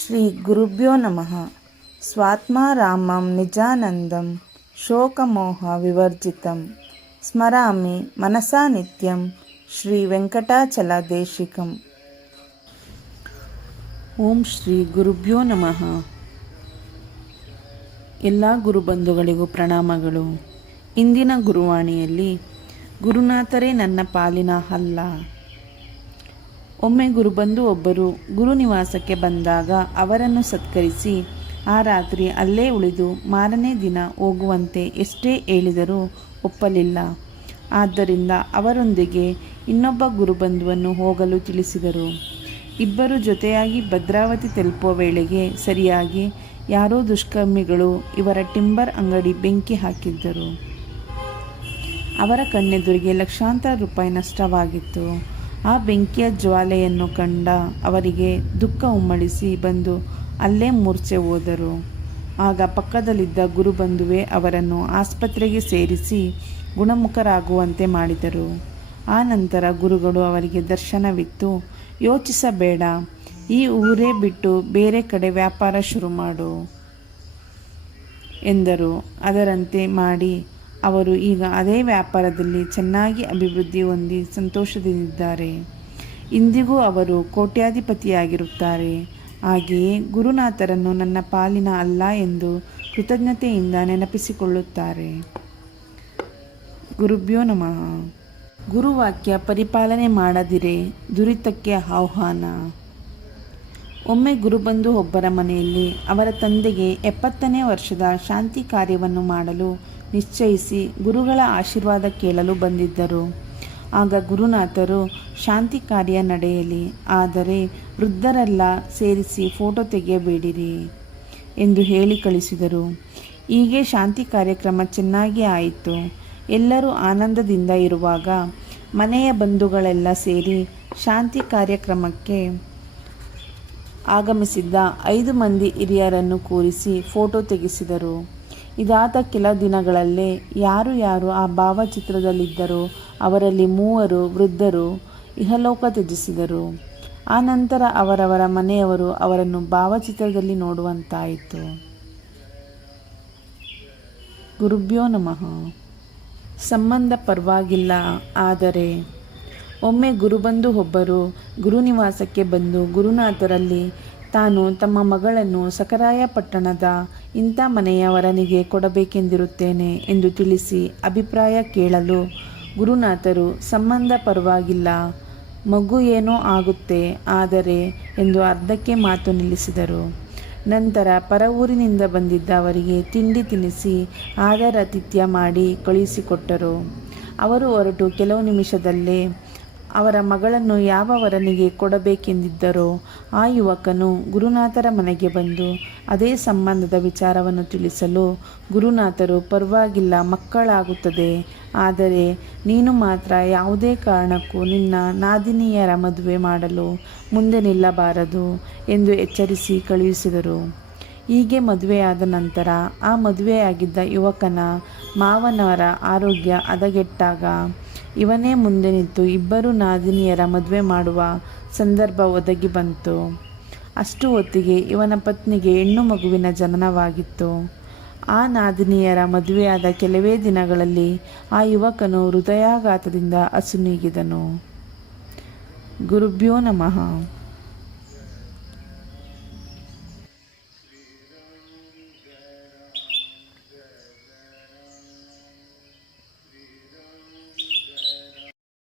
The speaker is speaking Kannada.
ಶ್ರೀ ಗುರುಭ್ಯೋ ನಮಃ. ಸ್ವಾತ್ಮಾರಾಮಂ ನಿಜಾನಂದಂ ಶೋಕಮೋಹ ವಿವರ್ಜಿತಂ ಸ್ಮರಾಮಿ ಮನಸಾ ನಿತ್ಯಂ ಶ್ರೀ ವೆಂಕಟಾಚಲದೇಶಿಕಂ. ಓಂ ಶ್ರೀ ಗುರುಭ್ಯೋ ನಮಃ. ಎಲ್ಲ ಗುರುಬಂಧುಗಳಿಗೂ ಪ್ರಣಾಮಗಳು. ಇಂದಿನ ಗುರುವಾಣಿಯಲ್ಲಿ ಗುರುನಾಥರೇ ನನ್ನ ಪಾಲಿನ ಹಲ್ಲ. ಒಮ್ಮೆ ಗುರುಬಂಧು ಒಬ್ಬರು ಗುರುನಿವಾಸಕ್ಕೆ ಬಂದಾಗ ಅವರನ್ನು ಸತ್ಕರಿಸಿ ಆ ರಾತ್ರಿ ಅಲ್ಲೇ ಉಳಿದು ಮಾರನೇ ದಿನ ಹೋಗುವಂತೆ ಎಷ್ಟೇ ಹೇಳಿದರೂ ಒಪ್ಪಲಿಲ್ಲ. ಆದ್ದರಿಂದ ಅವರೊಂದಿಗೆ ಇನ್ನೊಬ್ಬ ಗುರುಬಂಧುವನ್ನು ಹೋಗಲು ತಿಳಿಸಿದರು. ಇಬ್ಬರು ಜೊತೆಯಾಗಿ ಭದ್ರಾವತಿ ತಲುಪುವ ವೇಳೆಗೆ ಸರಿಯಾಗಿ ಯಾರೋ ದುಷ್ಕರ್ಮಿಗಳು ಇವರ ಟಿಂಬರ್ ಅಂಗಡಿ ಬೆಂಕಿ ಹಾಕಿದ್ದರು. ಅವರ ಕಣ್ಣೆದುರಿಗೆ ಲಕ್ಷಾಂತರ ರೂಪಾಯಿ ನಷ್ಟವಾಗಿತ್ತು. ಆ ಬೆಂಕಿಯ ಜ್ವಾಲೆಯನ್ನು ಕಂಡ ಅವರಿಗೆ ದುಃಖ ಉಮ್ಮಳಿಸಿ ಬಂದು ಅಲ್ಲೇ ಮೂರ್ಛೆ ಹೋದರು. ಆಗ ಪಕ್ಕದಲ್ಲಿದ್ದ ಗುರುಬಂಧುವೇ ಅವರನ್ನು ಆಸ್ಪತ್ರೆಗೆ ಸೇರಿಸಿ ಗುಣಮುಖರಾಗುವಂತೆ ಮಾಡಿದರು. ಆ ನಂತರ ಗುರುಗಳು ಅವರಿಗೆ ದರ್ಶನವಿತ್ತು, ಯೋಚಿಸಬೇಡ, ಈ ಊರೇ ಬಿಟ್ಟು ಬೇರೆ ಕಡೆ ವ್ಯಾಪಾರ ಶುರು ಮಾಡು ಎಂದರು. ಅದರಂತೆ ಮಾಡಿ ಅವರು ಈಗ ಅದೇ ವ್ಯಾಪಾರದಲ್ಲಿ ಚೆನ್ನಾಗಿ ಅಭಿವೃದ್ಧಿ ಹೊಂದಿ ಸಂತೋಷದಿಂದಿದ್ದಾರೆ. ಇಂದಿಗೂ ಅವರು ಕೋಟ್ಯಾಧಿಪತಿಯಾಗಿರುತ್ತಾರೆ. ಹಾಗೆಯೇ ಗುರುನಾಥರನ್ನು ನನ್ನ ಪಾಲಿನ ಅಲ್ಲ ಎಂದು ಕೃತಜ್ಞತೆಯಿಂದ ನೆನಪಿಸಿಕೊಳ್ಳುತ್ತಾರೆ. ಗುರುಭ್ಯೋ ನಮಃ. ಗುರುವಾಕ್ಯ ಪರಿಪಾಲನೆ ಮಾಡದಿರೆ ದುರಿತಕ್ಕೆ ಆಹ್ವಾನ. ಒಮ್ಮೆ ಗುರುಬಂಧು ಒಬ್ಬರ ಮನೆಯಲ್ಲಿ ಅವರ ತಂದೆಗೆ 70ನೇ ವರ್ಷದ ಶಾಂತಿ ಕಾರ್ಯವನ್ನು ಮಾಡಲು ನಿಶ್ಚಯಿಸಿ ಗುರುಗಳ ಆಶೀರ್ವಾದ ಕೇಳಲು ಬಂದಿದ್ದರು. ಆಗ ಗುರುನಾಥರು ಶಾಂತಿ ಕಾರ್ಯ ನಡೆಯಲಿ, ಆದರೆ ವೃದ್ಧರೆಲ್ಲ ಸೇರಿಸಿ ಫೋಟೋ ತೆಗೆಯಬೇಡಿರಿ ಎಂದು ಹೇಳಿ ಕಳಿಸಿದರು. ಹೀಗೆ ಶಾಂತಿ ಕಾರ್ಯಕ್ರಮ ಚೆನ್ನಾಗಿ ಆಯಿತು. ಎಲ್ಲರೂ ಆನಂದದಿಂದ ಇರುವಾಗ ಮನೆಯ ಬಂಧುಗಳೆಲ್ಲ ಸೇರಿ ಶಾಂತಿ ಕಾರ್ಯಕ್ರಮಕ್ಕೆ ಆಗಮಿಸಿದ್ದ 5 ಮಂದಿ ಹಿರಿಯರನ್ನು ಕೂರಿಸಿ ಫೋಟೋ ತೆಗೆಸಿದರು. ಇದಾದ ಕೆಲ ದಿನಗಳಲ್ಲೇ ಯಾರು ಆ ಭಾವಚಿತ್ರದಲ್ಲಿದ್ದರೋ ಅವರಲ್ಲಿ 3 ವೃದ್ಧರು ಇಹಲೋಕ ತ್ಯಜಿಸಿದರು. ಆ ನಂತರ ಅವರವರ ಮನೆಯವರು ಅವರನ್ನು ಭಾವಚಿತ್ರದಲ್ಲಿ ನೋಡುವಂತಾಯಿತು. ಗುರುಭ್ಯೋ ನಮಃ. ಸಂಬಂಧ ಪರವಾಗಿಲ್ಲ, ಆದರೆ ಒಮ್ಮೆ ಗುರುಬಂಧು ಒಬ್ಬರು ಗುರುನಿವಾಸಕ್ಕೆ ಬಂದು ಗುರುನಾಥರಲ್ಲಿ ತಾನು ತಮ್ಮ ಮಗಳನ್ನು ಸಖರಾಯಪಟ್ಟಣದ ಇಂಥ ಮನೆಯವರನಿಗೆ ಕೊಡಬೇಕೆಂದಿರುತ್ತೇನೆ ಎಂದು ತಿಳಿಸಿ ಅಭಿಪ್ರಾಯ ಕೇಳಲು ಗುರುನಾಥರು ಸಂಬಂಧ ಪರವಾಗಿಲ್ಲ, ಮಗು ಏನೋ ಆಗುತ್ತೆ, ಆದರೆ ಎಂದು ಅರ್ಧಕ್ಕೆ ಮಾತು ನಿಲ್ಲಿಸಿದರು. ನಂತರ ಪರ ಊರಿನಿಂದ ಬಂದಿದ್ದ ಅವರಿಗೆ ತಿಂಡಿ ತಿನ್ನಿಸಿ ಆದರಾತಿಥ್ಯ ಮಾಡಿ ಕಳುಹಿಸಿಕೊಟ್ಟರು. ಅವರು ಹೊರಟು ಕೆಲವು ನಿಮಿಷದಲ್ಲೇ ಅವರ ಮಗಳನ್ನು ಯಾವ ವರನಿಗೆ ಕೊಡಬೇಕೆಂದಿದ್ದರೋ ಆ ಯುವಕನು ಗುರುನಾಥರ ಮನೆಗೆ ಬಂದು ಅದೇ ಸಂಬಂಧದ ವಿಚಾರವನ್ನು ತಿಳಿಸಲು ಗುರುನಾಥರು ಪರವಾಗಿಲ್ಲ, ಮಕ್ಕಳಾಗುತ್ತದೆ, ಆದರೆ ನೀನು ಮಾತ್ರ ಯಾವುದೇ ಕಾರಣಕ್ಕೂ ನಿನ್ನ ನಾದಿನಿಯರ ಮದುವೆ ಮಾಡಲು ಮುಂದೆ ನಿಲ್ಲಬಾರದು ಎಂದು ಎಚ್ಚರಿಸಿ ಕಳುಹಿಸಿದರು. ಹೀಗೆ ಮದುವೆಯಾದ ನಂತರ ಆ ಮದುವೆಯಾಗಿದ್ದ ಯುವಕನ ಮಾವನವರ ಆರೋಗ್ಯ ಹದಗೆಟ್ಟಾಗ ಇವನೇ ಮುಂದೆ ನಿಂತು ಇಬ್ಬರು ನಾದಿನಿಯರ ಮದುವೆ ಮಾಡುವ ಸಂದರ್ಭ ಒದಗಿ ಬಂತು. ಅಷ್ಟು ಹೊತ್ತಿಗೆ ಇವನ ಪತ್ನಿಗೆ ಹೆಣ್ಣು ಮಗುವಿನ ಜನನವಾಗಿತ್ತು. ಆ ನಾದಿನಿಯರ ಮದುವೆಯಾದ ಕೆಲವೇ ದಿನಗಳಲ್ಲಿ ಆ ಯುವಕನು ಹೃದಯಾಘಾತದಿಂದ ಅಸುನೀಗಿದನು. ಗುರುಭ್ಯೋ ನಮಃ.